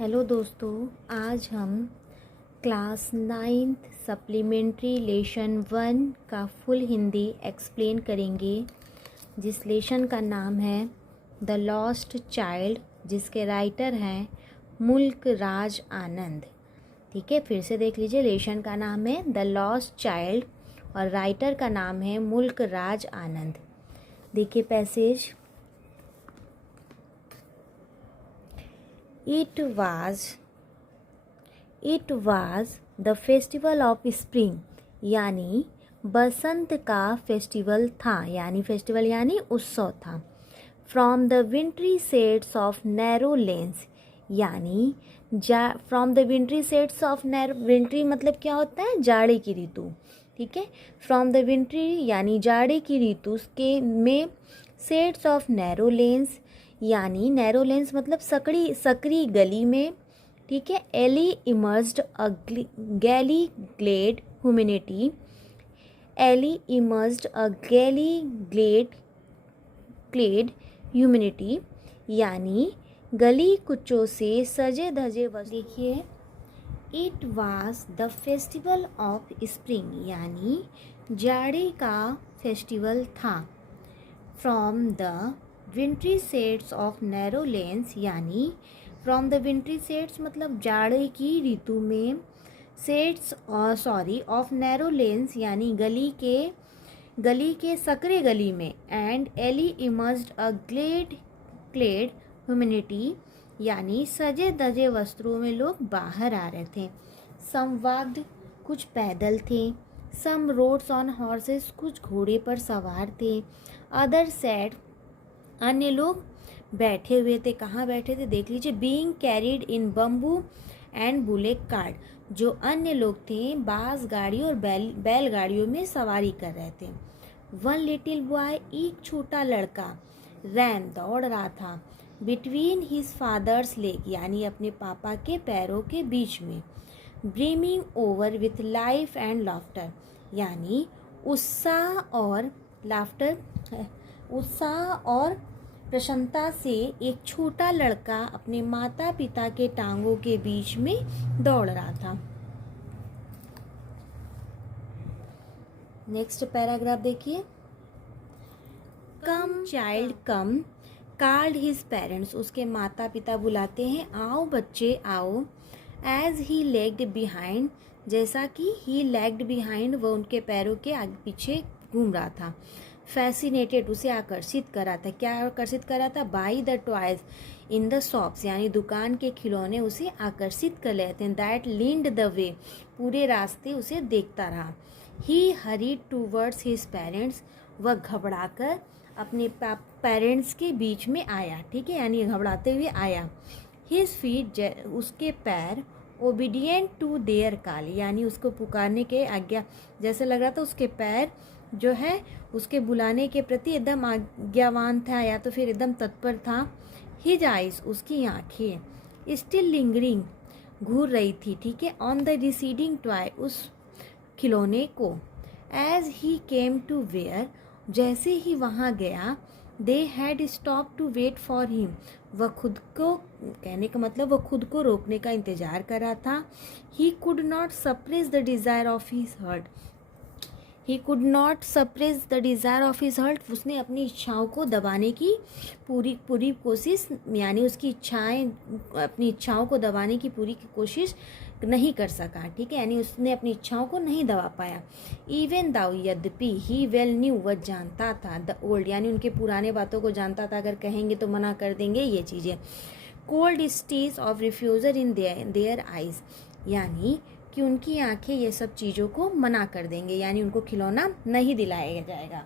Hello दोस्तों, आज हम क्लास 9th सप्लीमेंट्री लेसन 1 का फुल हिंदी एक्सप्लेन करेंगे, जिस लेसन का नाम है द लॉस्ट चाइल्ड, जिसके राइटर हैं मुल्क राज आनंद। ठीक है, फिर से देख लीजिए। लेसन का नाम है द लॉस्ट चाइल्ड और राइटर का नाम है मुल्क राज आनंद। देखिए passage. It was the festival of spring, यानी बसंत का फेस्टिवल था, यानी फेस्टिवल यानी उत्सव था। From the wintry shades of narrow lanes, यानी from the wintry sets of narrow, wintry मतलब क्या होता है? जाड़े की ऋतु। ठीक है, फ्रॉम द विंट्री यानी जाड़े की ऋतु के में सेट्स ऑफ नैरो लेन्स, यानी नैरो लेन्स मतलब सकरी गली में। ठीक है, एली इमर्ज्ड अ गैली ग्लेड ह्यूमिनिटी, एली इमर्ज्ड अ गैली ग्लेड ह्यूमिनिटी, यानी गली कुचों से सजे धजे देखिए। It was the festival of spring, यानी जाड़े का फेस्टिवल था। From the wintry sets of narrow lens, यानी फ्रॉम द विंट्री सेट्स मतलब जाड़े की ऋतु में, सेट्स ऑफ नैरो लेन्स यानी गली के सकरे गली में, and alley emerged a clad humanity, यानी सजे धजे वस्त्रों में लोग बाहर आ रहे थे। सम वॉक्ड, कुछ पैदल थे। सम रोड्स ऑन हॉर्सेस, कुछ घोड़े पर सवार थे। अदर सैड, अन्य लोग बैठे हुए थे। कहाँ बैठे थे? देख लीजिए। Being carried in bamboo and bullet cart, जो अन्य लोग थे बांस गाड़ी और बैलगाड़ियों में सवारी कर रहे थे। वन लिटिल बॉय, एक छोटा लड़का, रैन दौड़ रहा था, बिटवीन हिज फादर्स लेग, यानी अपने पापा के पैरों के बीच में। Brimming over with life and laughter, यानी उत्साह और प्रसन्नता से एक छोटा लड़का अपने माता पिता के टांगों के बीच में दौड़ रहा था। नेक्स्ट पैराग्राफ देखिए। कम चाइल्ड कम, कॉल्ड हिज पेरेंट्स, उसके माता पिता बुलाते हैं, आओ बच्चे आओ। एज ही लेग्ड बिहाइंड, जैसा कि ही लेग्ड बिहाइंड, वह उनके पैरों के आगे पीछे घूम रहा था। फैसिनेटेड, उसे आकर्षित करा था। क्या आकर्षित करा था? By the toys in the shops, यानी दुकान के खिलौने उसे आकर्षित कर लेते हैं। दैट लीन्ड द वे, पूरे रास्ते उसे देखता रहा। ही हरीड टूवर्ड्स हिज पेरेंट्स, वह घबराकर अपने पेरेंट्स के बीच में आया। ठीक है, यानी घबराते हुए आया। हिज फीट, उसके पैर, ओबीडियंट टू देयर कॉल, यानी उसको पुकारने के आज्ञा, जैसे लग रहा था उसके पैर जो है उसके बुलाने के प्रति एकदम आज्ञावान था, या तो फिर एकदम तत्पर था। हिज आइज, उसकी आँखें, स्टिल लिंगरिंग, घूर रही थी। ठीक है, ऑन द रिसीडिंग टॉय, उस खिलौने को। As he came to where, जैसे ही वहाँ गया। They had stop to wait for him, वह खुद को, कहने का मतलब वह खुद को रोकने का इंतजार कर रहा था। He could not suppress the desire of his heart, he could not suppress the desire of his heart, उसने अपनी इच्छाओं को दबाने की पूरी कोशिश, यानी उसकी इच्छाएं, अपनी इच्छाओं को दबाने की पूरी कोशिश नहीं कर सका। ठीक है, यानी उसने अपनी इच्छाओं को नहीं दबा पाया। इवन दाउ, यद्यपि, ही वेल न्यू, वह जानता था, द ओल्ड, यानी उनके पुराने बातों को जानता था, अगर कहेंगे तो मना कर देंगे ये चीज़ें। Cold stage of refuser in their eyes, यानी कि उनकी आंखें ये सब चीज़ों को मना कर देंगे, यानी उनको खिलौना नहीं दिलाया जाएगा।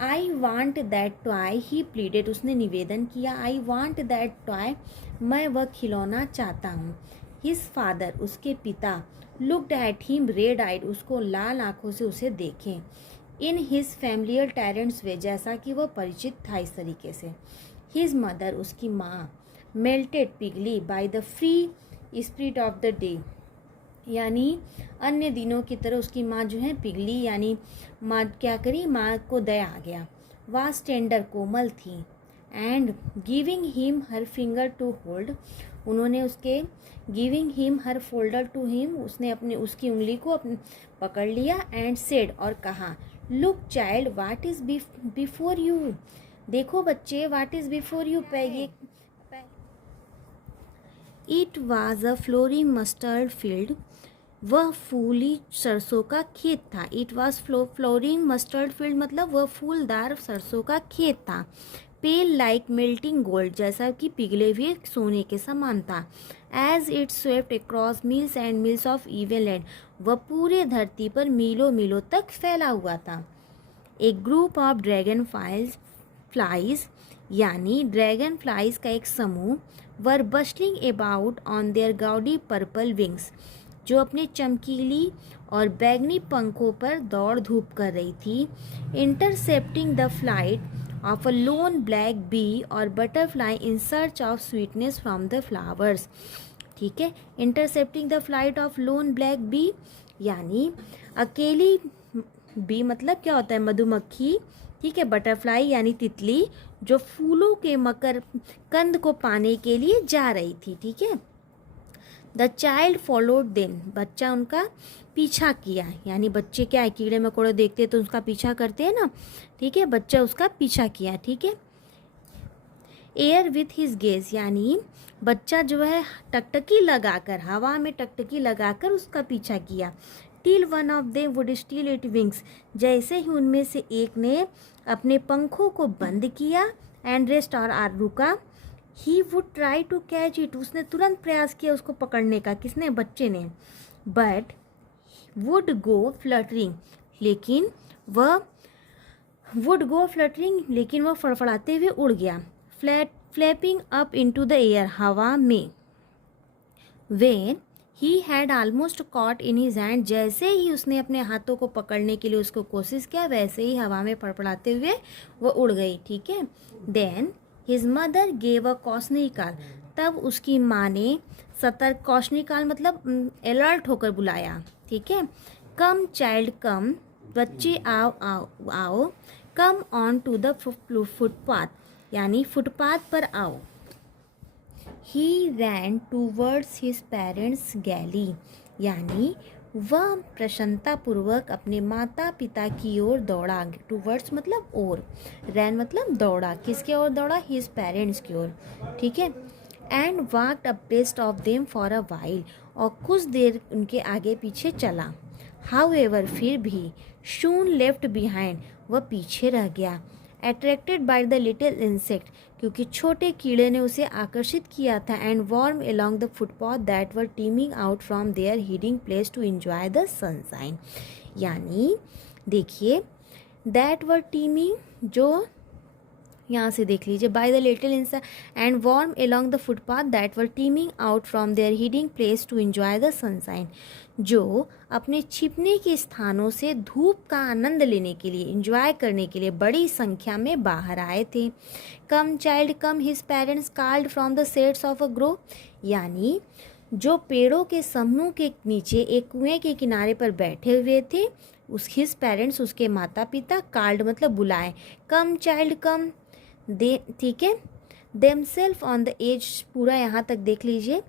I want that toy, he pleaded, उसने निवेदन किया। आई वांट दैट टॉय, मैं वह खिलौना चाहता हूँ। हिज फादर, उसके पिता, looked at him red eyed, उसको लाल आंखों से उसे देखें। इन हिज फैमिलियर टैरेंट्स वे, जैसा कि वह परिचित था इस तरीके से। हिज मदर, उसकी माँ, melted piggly by the free spirit of the day, यानी अन्य दिनों की तरह उसकी माँ जो है पिघली, यानी माँ क्या करी, माँ को दया आ गया। वाज टेंडर, कोमल थी। And giving him her finger to hold, उन्होंने उसके giving him her folder to him, उसने उसकी उंगली को पकड़ लिया एंड सेड और कहा, look child what is before you, देखो बच्चे what is before you. It was a flooring mustard field, वह फूली सरसों का खेत था। It was flooring mustard field मतलब वह फूलदार सरसों का खेत था। पेल लाइक मेल्टिंग गोल्ड, जैसा कि पिघले हुए सोने के समान था। As it swept across miles and miles of even land, वह पूरे धरती पर मीलों मीलों तक फैला हुआ था। एक ग्रुप ऑफ ड्रैगन फ्लाइज यानी ड्रैगन फ्लाइज का एक समूह, were bustling about on their gaudy purple wings, जो अपने चमकीली और बैगनी पंखों पर दौड़ धूप कर रही थी। Intercepting the flight of a lone black bee or butterfly in search of sweetness from the flowers. ठीक है, intercepting the flight of lone black bee यानी अकेली बी मतलब क्या होता है, मधुमक्खी। ठीक है, बटरफ्लाई यानी तितली, जो फूलों के मकर कंद को पाने के लिए जा रही थी। ठीक है, द चाइल्ड फॉलोड देम, बच्चा उनका पीछा किया, यानी बच्चे क्या है, कीड़े मकोड़े देखते हैं तो उसका पीछा करते हैं ना। ठीक है, बच्चा उसका पीछा किया। ठीक है, एयर विथ हिज गेज यानी बच्चा जो है टकटकी लगाकर, हवा में टकटकी लगाकर उसका पीछा किया। Till one of them would still it wings, जैसे ही उनमें से एक ने अपने पंखों को बंद किया एंड रेस्ट और रुका, he would try to catch it, उसने तुरंत प्रयास किया उसको पकड़ने का, किसने, बच्चे ने। बट वुड गो फ्लटरिंग, लेकिन वह फड़फड़ाते हुए उड़ गया। Flapping up into the air, हवा में। When he had almost caught in his hand, जैसे ही उसने अपने हाथों को पकड़ने के लिए उसको कोशिश किया, वैसे ही हवा में फड़फड़ाते हुए वह उड़ गई। ठीक है, then his mother gave a cautionary call, तब उसकी माँ ने सतर्क, कॉशनरी कॉल मतलब अलर्ट होकर बुलाया। ठीक है, कम चाइल्ड कम, बच्चे आओ आओ आओ। Come on to the footpath यानी फुटपाथ पर आओ। He ran towards his parents gaily यानी वह प्रसन्नतापूर्वक अपने माता पिता की ओर दौड़ा। टूवर्ड्स मतलब ओर, रैन मतलब दौड़ा, किसके ओर दौड़ा, हिज पेरेंट्स की ओर। ठीक है, and walked abreast of them for a while, और कुछ देर उनके आगे पीछे चला। हाउएवर, फिर भी, शून लेफ्ट बिहाइंड, वह पीछे रह गया। Attracted by the little insect, क्योंकि छोटे कीड़े ने उसे आकर्षित किया था। And worm along the footpath that were teeming out from their hiding place to enjoy the sunshine, यानी देखिए दैट वर टीमिंग, जो यहाँ से देख लीजिए, by the little insect and worm along the footpath that were teeming out from their hiding place to enjoy the sunshine, जो अपने छिपने के स्थानों से धूप का आनंद लेने के लिए, एंजॉय करने के लिए बड़ी संख्या में बाहर आए थे। Come child come, his parents called from the shades of a grove, यानी जो पेड़ों के समूह के नीचे एक कुएं के किनारे पर बैठे हुए थे, हिज पेरेंट्स उसके माता पिता, कॉल्ड मतलब बुलाए, कम चाइल्ड कम दे। ठीक है, देमसेल्फ ऑन द एज, पूरा यहाँ तक देख लीजिए।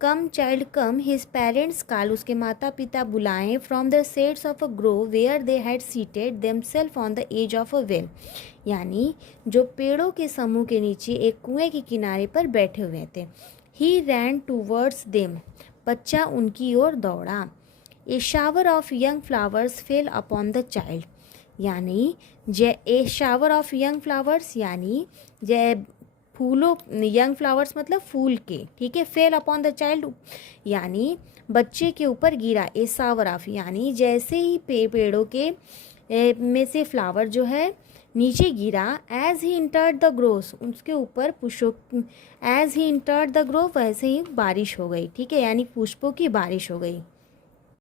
Come child come, his parents call, उसके माता पिता बुलाएं, from the shades of a grove where they had seated themselves on the edge of a well, यानी जो पेड़ों के समूह के नीचे एक कुएं के किनारे पर बैठे हुए थे। ही रैन टूवर्ड्स देम, बच्चा उनकी ओर दौड़ा। A shower of young flowers fell upon the child, यानी a shower of young flowers यानी जय फूलों, यंग फ्लावर्स मतलब फूल के। ठीक है, फेल अपॉन द चाइल्ड यानी बच्चे के ऊपर गिरा। ए शावर ऑफ यानी जैसे ही पेड़ों के में से फ्लावर जो है नीचे गिरा। As he entered the grove, उसके ऊपर पुष्पों, as he entered the grove, वैसे ही बारिश हो गई। ठीक है, यानी पुष्पों की बारिश हो गई।